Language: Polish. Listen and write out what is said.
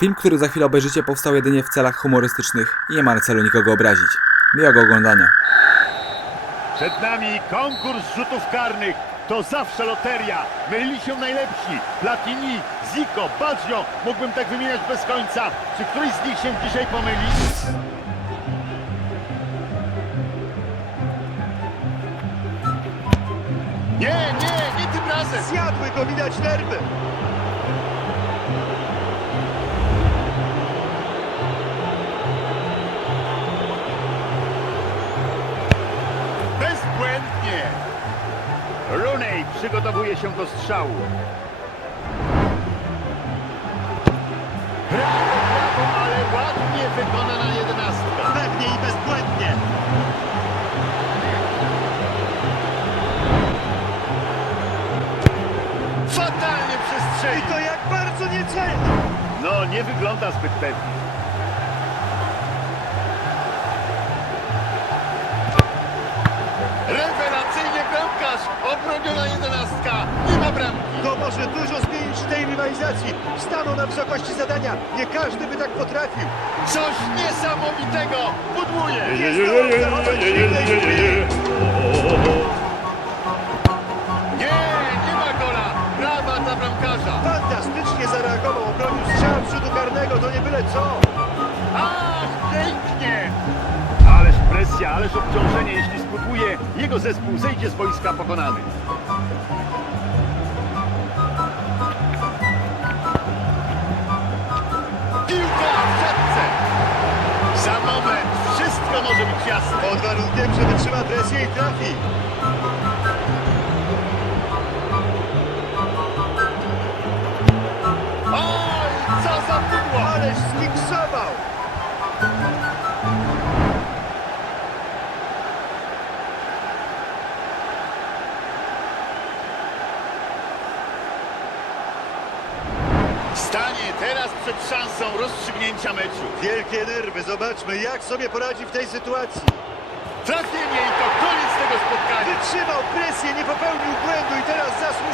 Film, który za chwilę obejrzycie, powstał jedynie w celach humorystycznych i nie ma na celu nikogo obrazić. Miłego oglądania. Przed nami konkurs rzutów karnych. To zawsze loteria. Mylili się najlepsi. Platini, Zico, Baggio. Mógłbym tak wymieniać bez końca. Czy któryś z nich się dzisiaj pomyli? Nie, nie, nie tym razem. Zjadły go, widać nerwy. Przygotowuje się do strzału. Brawo, brawo, ale ładnie wykonana jedenastka. Pewnie i bezbłędnie. Fatalnie I przestrzelił. to jak bardzo niecelnie. No, nie wygląda zbyt pewnie. Obroniona jedenastka! Nie ma bramki! To może dużo zmienić w tej rywalizacji. Staną na wysokości zadania. Nie każdy by tak potrafił. Coś niesamowitego! Buduje! Jest. Nie, nie ma gola! Brawa dla bramkarza! Presja, ależ obciążenie, jeśli spróbuje, jego zespół zejdzie z wojska pokonany. Piłka w siatce! Za moment wszystko może być jasne. Pod warunkiem, że wytrzyma presję i trafi. Stanie teraz przed szansą rozstrzygnięcia meczu. Wielkie nerwy, zobaczmy jak sobie poradzi w tej sytuacji. Trafienie i to koniec tego spotkania. Wytrzymał presję, nie popełnił błędu i teraz zasługuje